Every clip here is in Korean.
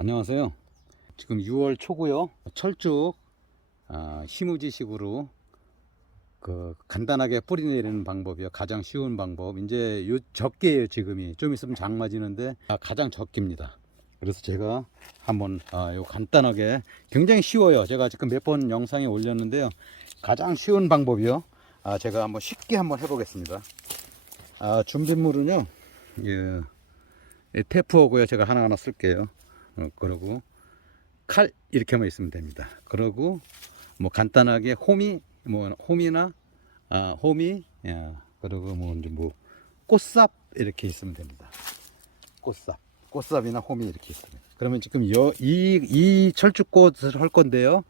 안녕하세요. 지금 6월 초고요. 철쭉 아, 희무지식으로 그 간단하게 뿌리 내리는 방법이요. 가장 쉬운 방법. 이제 요 적게예요 지금이. 좀 있으면 장마지는데 아, 가장 적깁니다. 그래서 제가 한번 아, 요 간단하게 굉장히 쉬워요. 제가 지금 몇 번 영상에 올렸는데요. 가장 쉬운 방법이요. 아, 제가 한번 쉽게 한번 해보겠습니다. 아, 준비물은요. 예, 예, 테프하고요. 제가 하나하나 쓸게요. 어, 그러고 칼 이렇게 만 있으면 됩니다. 그러고 뭐 간단하게 호미 뭐 홈이나 아 호미 야, 그리고 뭐 이제 뭐 꽃삽 이렇게 있으면 됩니다. 꽃삽 꽃삽이나 호미 이렇게 있으면 그러면 지금 여 이 이 철쭉꽃을 할 건데요.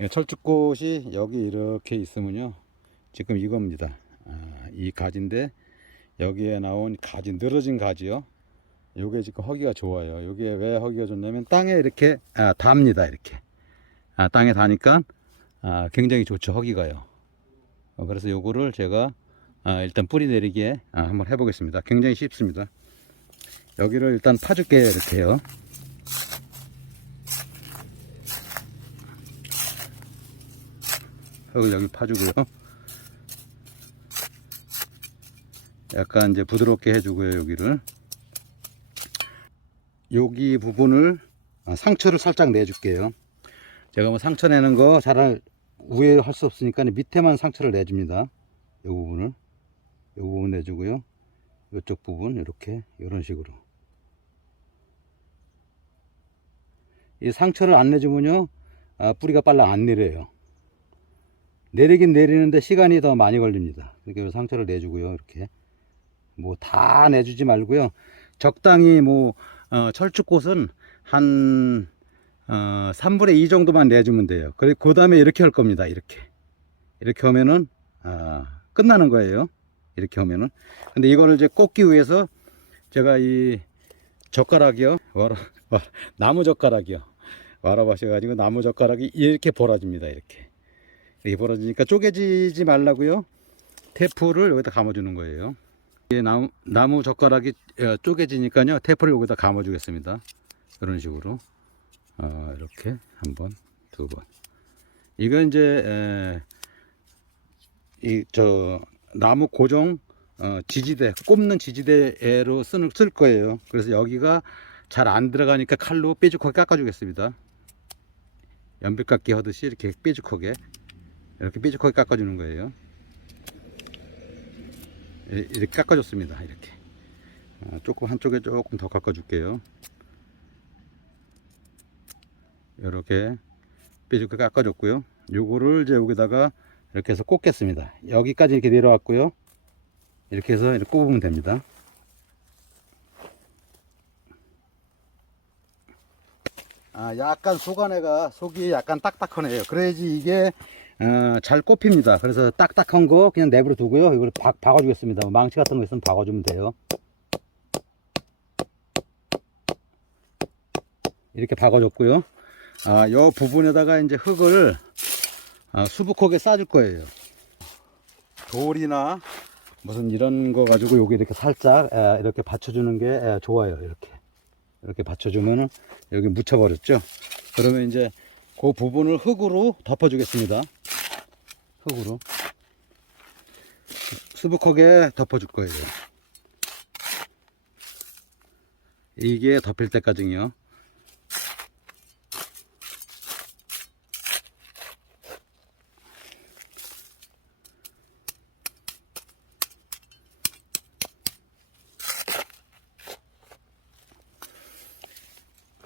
이 철쭉꽃이 여기 이렇게 있으면요. 지금 이겁니다. 아, 이 가지인데 여기에 나온 가지 늘어진 가지요. 요게 지금 허기가 좋아요. 요게 왜 허기가 좋냐면 땅에 이렇게 아, 닿습니다. 이렇게 아, 땅에 닿으니까 아, 굉장히 좋죠. 허기가요. 어, 그래서 요거를 제가 아, 일단 뿌리 내리기에 아, 한번 해보겠습니다. 굉장히 쉽습니다. 여기를 일단 파줄게요. 이렇게요. 흙을 여기 파주고요. 약간 이제 부드럽게 해주고요. 여기를. 여기 부분을 아, 상처를 살짝 내줄게요. 제가 뭐 상처 내는 거잘 위에 할수 없으니까 밑에만 상처를 내줍니다. 이 부분을 이 부분 내주고요. 이쪽 부분 이렇게 이런 식으로 이 상처를 안 내주면요 아, 뿌리가 빨리 안 내려요. 내리긴 내리는데 시간이 더 많이 걸립니다. 그러니까 상처를 내주고요. 이렇게 뭐 다 내주지 말고요. 적당히 뭐 어, 철쭉꽃은 한 어, 3분의 2 정도만 내주면 돼요. 그리고 그 다음에 이렇게 할 겁니다. 이렇게. 이렇게 하면은, 아, 끝나는 거예요. 이렇게 하면은. 근데 이거를 이제 꽂기 위해서 제가 이 젓가락이요. 와라, 와, 나무 젓가락이요. 와라바셔가지고 나무 젓가락이 이렇게 벌어집니다. 이렇게. 이렇게 벌어지니까 쪼개지지 말라고요. 테프를 여기다 감아주는 거예요. 이 나무, 나무 젓가락이 어, 쪼개지니까요. 테프를 여기다 감아 주겠습니다. 이런 식으로. 어, 이렇게 한 번, 두 번. 이건 이제 이 저 나무 고정 어, 지지대 꼽는 지지대로 쓰는 쓸 거예요. 그래서 여기가 잘 안 들어가니까 칼로 뾰족하게 깎아 주겠습니다. 연필깎이 하듯이 이렇게 뾰족하게 이렇게 뾰족하게 깎아 주는 거예요. 이- 이렇게 깎아줬습니다. 이렇게 어, 조금 한쪽에 조금 더 깎아줄게요. 이렇게 뾰족하게 깎아줬고요. 요거를 이제 여기다가 이렇게 해서 꽂겠습니다. 여기까지 이렇게 내려왔고요. 이렇게 해서 이렇게 꼽으면 됩니다. 아, 약간 속안에가 속이 약간 딱딱하네요. 그래야지 이게 어, 잘 꼽힙니다. 그래서 딱딱한 거 그냥 내버려 두고요. 이걸 박, 박아주겠습니다. 망치 같은 거 있으면 박아주면 돼요. 이렇게 박아줬고요. 아, 요 부분에다가 이제 흙을 아, 수북하게 싸줄 거예요. 돌이나 무슨 이런 거 가지고 여기 이렇게 살짝 에, 이렇게 받쳐주는 게 에, 좋아요. 이렇게 이렇게 받쳐주면은 여기 묻혀버렸죠. 그러면 이제 그 부분을 흙으로 덮어주겠습니다. 흙으로 수북하게 덮어줄 거예요. 이게 덮일 때까지요.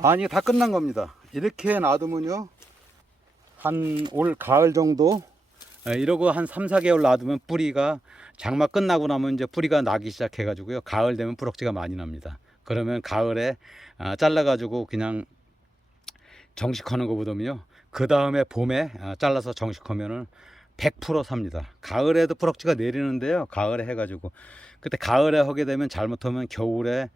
아니 다 끝난 겁니다 이렇게 놔두면요 한 올 가을 정도 에, 이러고 한 3, 4개월 놔두면 뿌리가 장마 끝나고 나면 이제 뿌리가 나기 시작해 가지고요. 가을 되면 부럭지가 많이 납니다. 그러면 가을에 아, 잘라 가지고 그냥 정식하는 것보다는요. 그 다음에 봄에 아, 잘라서 정식하면은 100% 삽니다. 가을에도 부럭지가 내리는데요. 가을에 해가지고. 그때 가을에 하게 되면 잘못하면 겨울에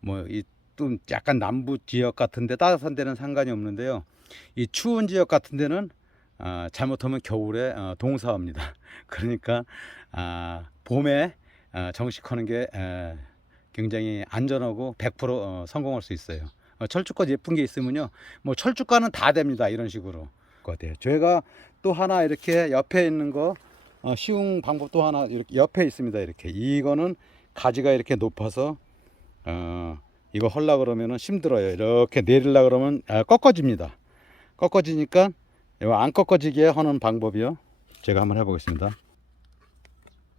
뭐 이 좀 약간 남부 지역 같은데 따뜻한 데는 상관이 없는데요. 이 추운 지역 같은 데는 아, 잘못하면 겨울에 어, 동사합니다. 그러니까 아, 봄에 아, 정식하는 게 에, 굉장히 안전하고 100% 어, 성공할 수 있어요. 어, 철쭉꽃 예쁜 게 있으면요. 뭐 철쭉과는 다 됩니다. 이런 식으로. 같아요. 저희가 또 하나 이렇게 옆에 있는 거 어, 쉬운 방법 또 하나 이렇게 옆에 있습니다. 이렇게. 이거는 가지가 이렇게 높아서 어, 이거 헐라 그러면은 힘들어요. 이렇게 내리려 그러면 아, 꺾어집니다. 꺾어지니까 이거 안 꺾어지게 하는 방법이요 제가 한번 해보겠습니다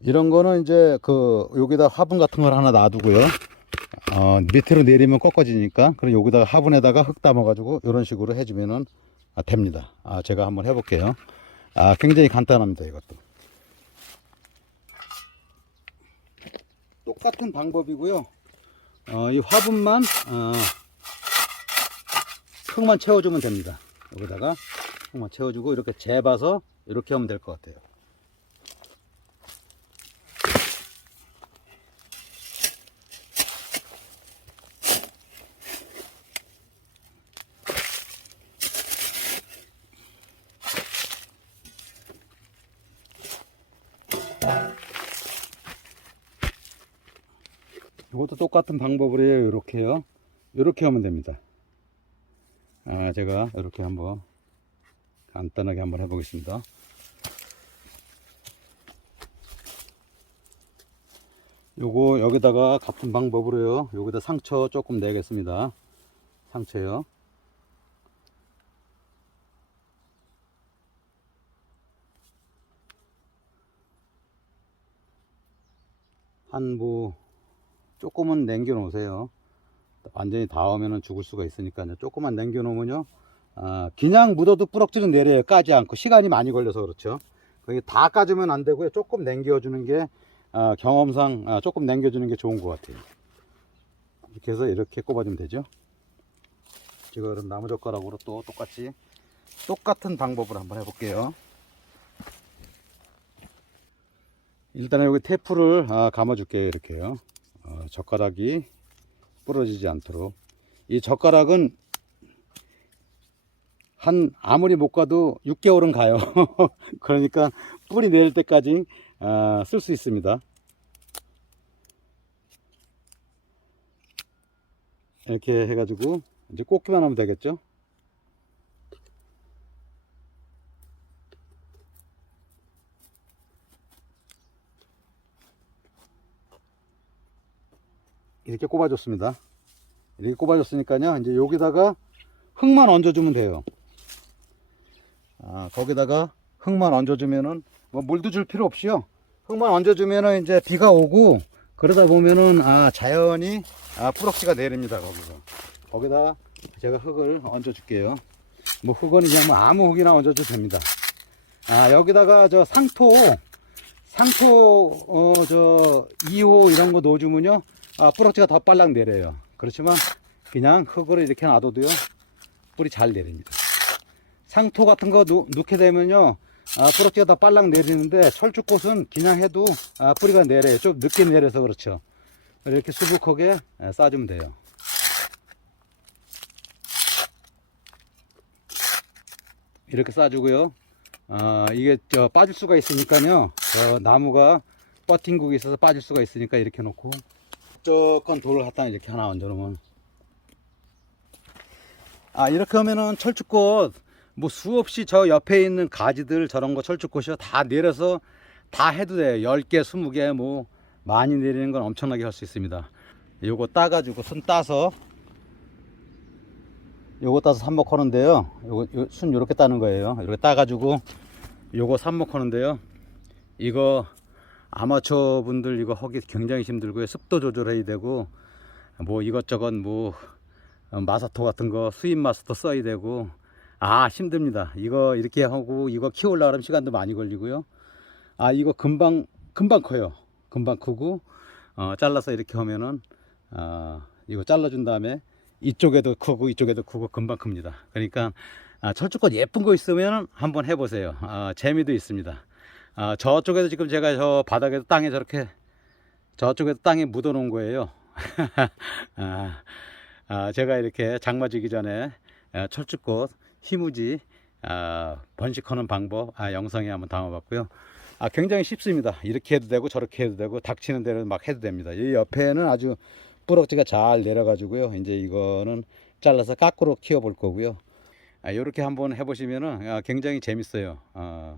이런 거는 이제 그 여기다 화분 같은 걸 하나 놔두고요 어, 밑으로 내리면 꺾어지니까 그럼 여기다가 화분에다가 흙 담아가지고 이런 식으로 해주면은 아, 됩니다. 아, 제가 한번 해볼게요. 아, 굉장히 간단합니다. 이것도. 똑같은 방법이고요. 어, 이 화분만 어, 흙만 채워주면 됩니다. 여기다가 흙만 채워주고 이렇게 재봐서 이렇게 하면 될 것 같아요. 이것도 똑같은 방법으로 해요. 이렇게요. 이렇게 하면 됩니다. 아, 제가 이렇게 한번 간단하게 한번 해보겠습니다. 요거 여기다가 같은 방법으로요. 여기다 상처 조금 내겠습니다. 상처요. 한뭐 조금은 남겨 놓으세요. 완전히 닿으면 죽을 수가 있으니까요. 조금만 남겨 놓으면요. 아, 그냥 묻어도 뿌럭지는 내려요. 까지 않고. 시간이 많이 걸려서 그렇죠. 거기 다 까주면 안 되고요. 조금 남겨 주는 게, 아, 경험상, 아, 조금 남겨 주는 게 좋은 것 같아요. 이렇게 해서 이렇게 꼽아주면 되죠. 그럼 나무젓가락으로 또 똑같이, 똑같은 방법으로 한번 해볼게요. 일단은 여기 테프를 아, 감아 줄게요. 이렇게요. 어, 젓가락이 부러지지 않도록 이 젓가락은 한 아무리 못 가도 6개월은 가요 그러니까 뿌리 내릴 때까지 아, 쓸 수 있습니다 이렇게 해가지고 이제 꽂기만 하면 되겠죠 이렇게 꼽아줬습니다. 이렇게 꼽아줬으니까요. 이제 여기다가 흙만 얹어주면 돼요. 아, 거기다가 흙만 얹어주면은 뭐 물도 줄 필요 없이요. 흙만 얹어주면은 이제 비가 오고 그러다 보면은 아 자연히 아 뿌럭지가 내립니다 거기서. 거기다 제가 흙을 얹어줄게요. 뭐 흙은 그냥 뭐 아무 흙이나 얹어도 됩니다. 아 여기다가 저 상토 상토 어 저 2호 이런 거 넣어주면요. 아, 뿌락지가 더 빨랑 내려요. 그렇지만 그냥 흙으로 이렇게 놔둬도요. 뿌리 잘 내립니다. 상토 같은 거 넣, 넣게 되면요. 아, 뿌락지가 더 빨랑 내리는데 철쭉꽃은 그냥 해도 아, 뿌리가 내려요. 좀 늦게 내려서 그렇죠. 이렇게 수북하게 아, 싸주면 돼요. 이렇게 싸주고요. 아, 이게 저 빠질 수가 있으니까요. 저 나무가 버팅국이 있어서 빠질 수가 있으니까 이렇게 놓고 무조건 돌을 갖다 이렇게 하나 얹어 놓으면 아 이렇게 하면은 철쭉꽃 뭐 수없이 저 옆에 있는 가지들 저런 거 철쭉꽃이요 다 내려서 다 해도 돼요. 10개 20개 뭐 많이 내리는 건 엄청나게 할 수 있습니다. 요거 따가지고 손 따서 요거 따서 삽목하는데요. 요거 요, 순 요렇게 따는 거예요. 이렇게 따가지고 요거 삽목하는데요. 이거 아마추어 분들 이거 하기 굉장히 힘들고요. 습도 조절해야 되고 뭐 이것저것 뭐 어, 마사토 같은 거 수입 마사토 써야 되고 아 힘듭니다. 이거 이렇게 하고 이거 키우려고 하면 시간도 많이 걸리고요. 아 이거 금방 금방 커요. 금방 크고 어, 잘라서 이렇게 하면은 아 이거 잘라준 다음에 이쪽에도 크고 이쪽에도 크고 금방 큽니다. 그러니까 아, 철쭉꽃 예쁜 거 있으면 한번 해보세요. 아, 재미도 있습니다. 아, 저쪽에도 지금 제가 저 바닥에도 땅에 저렇게 저쪽에도 땅에 묻어 놓은 거예요. 아, 아, 제가 이렇게 장마 지기 전에 아, 철쭉꽃 희무지 아, 번식하는 방법 아, 영상에 한번 담아봤고요. 아, 굉장히 쉽습니다. 이렇게 해도 되고 저렇게 해도 되고 닥치는 대로 막 해도 됩니다. 이 옆에는 아주 뿌럭지가 잘 내려가지고요. 이제 이거는 잘라서 깎으로 키워 볼 거고요. 아, 이렇게 한번 해보시면은 아, 굉장히 재밌어요. 아,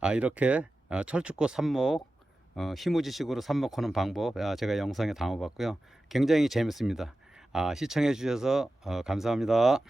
아 이렇게 아, 철쭉꽃 삽목 어, 희무지식으로 삽목하는 방법 아, 제가 영상에 담아봤고요. 굉장히 재밌습니다. 아, 시청해 주셔서 어, 감사합니다.